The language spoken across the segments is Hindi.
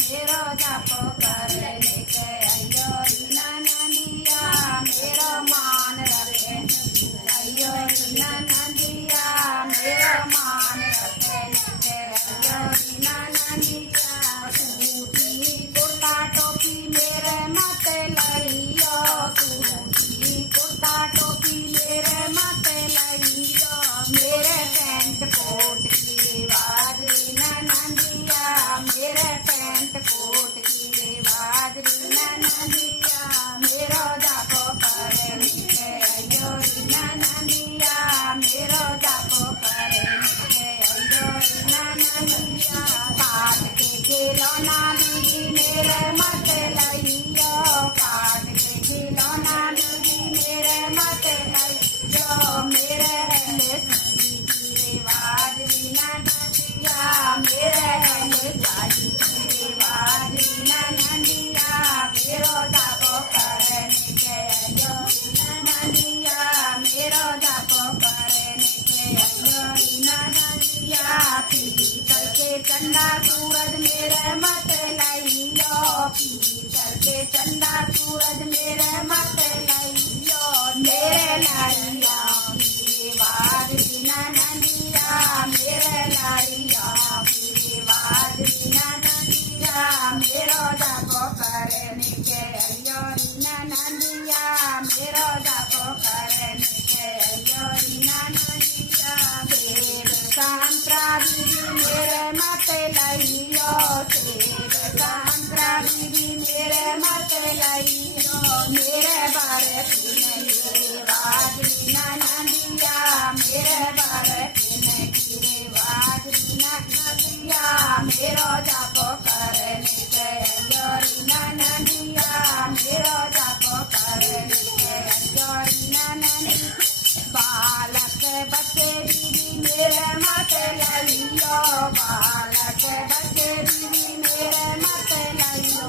मेरो जापो करे लेके अयो रीना नंदिया मेरो मान रखे अयो रीना नंदिया मेरो मान रखे लेके अयो रीना नंदिया सूती कुर्ता टोपी मेरे माथे लइयो सूती कुर्ता टोपी मेरे माथे लइयो मेरे पैंट कोट की रिवाज रीना नंदिया मेरे पैंट कोट की रिवाज रीना नंदिया मेरो जापो करे लिखे अयो रीना नंदिया मेरो जापो करे लिखे अयो रीना नंदिया काट के खिलौना दीदी मेरे माथे लइयो काट के खिलौना दीदी मेरे माथे लइयो मेरे गले साड़ी की रिवाज रीना नंदिया मेरे गले साड़ी की रिवाज रीना नंदिया मेरो जापो करे लिखे अयो रीना नंदिया मेरो जापो करे लिखे अयो रीना नंदिया पीतल के चंदा सूरज मेरे माथे लइयो पीतल के चंदा सूरज मेरे माथे लइयो मेरे लाइया रिवाज रीना नंदिया मेरे लाइया रिवाज रीना नंदिया मेरो जापो करे लिखे अयो रीना नंदिया मेरो जापो करे लिखे अयो रीना नंदिया देव सांत्रा दीदी मेरे माथे लइयो देव सांत्रा दीदी मेरे माथे लइयो मेरे बारे पीने की रिवाज रीना नंदिया मेरे बारे पीने की रिवाज रीना नंदिया मेरो जापो करे लिखे अयो रीना नंदिया मेरो जापो करे लिखे अयो रीना नंदिया बालक बच्चे दीदी मेरे माथे लइयो बालक बच्चे दीदी मेरे माथे लइयो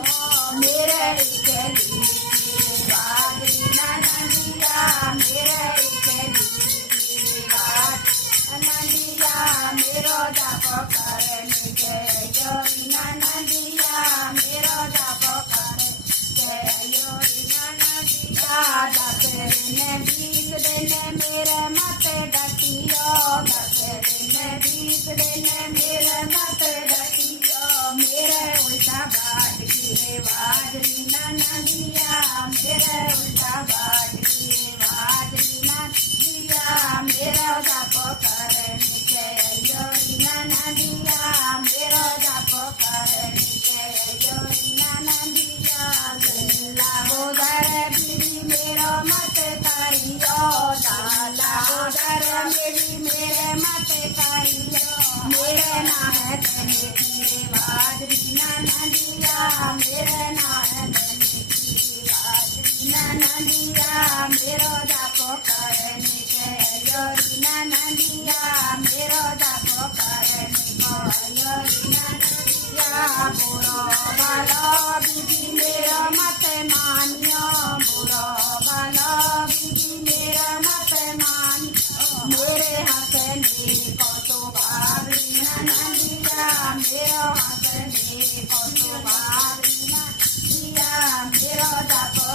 मेरे के रिवाज रीना नंदिया मेरे के रिवाज नंदिया मेरो जापो करे लिखे अयो रीना नंदिया मेरो जापो करे लिखे अयो रीना नंदिया दशहरे में 20 दिन मेरे माथे डटियो दशहरे में 20 दिन मेरे माथे डटियो मेरे उल्टा बाट की रिवाज रीना नंदिया मेरे उल्टा बाट की रिवाज रीना नंदिया मेरो जापो करे लिखे अयो रीना नंदिया मेरो जापो करे लिखे अयो रीना नंदिया गल्ला गोदर दीदी मेरो माथे करियो डाला गोदर मेरी मेरे माथे करियो मेरे ना है तने की रिवाज रीना नंदिया मेरे ना है तने की रिवाज रीना नंदिया मेरो जापो करे लिखे अयो रीना नंदिया मेरो जापो करे लिखे अयो रीना नंदिया बुरो बालो दीदी मेरो माथे मानियो बुरो बालो दीदी मेरो माथे मानियो मेरे हाथ में को तो बार रीना नंदिया मेरो हाथ में को तो बार रीना नंदिया मेरो जापो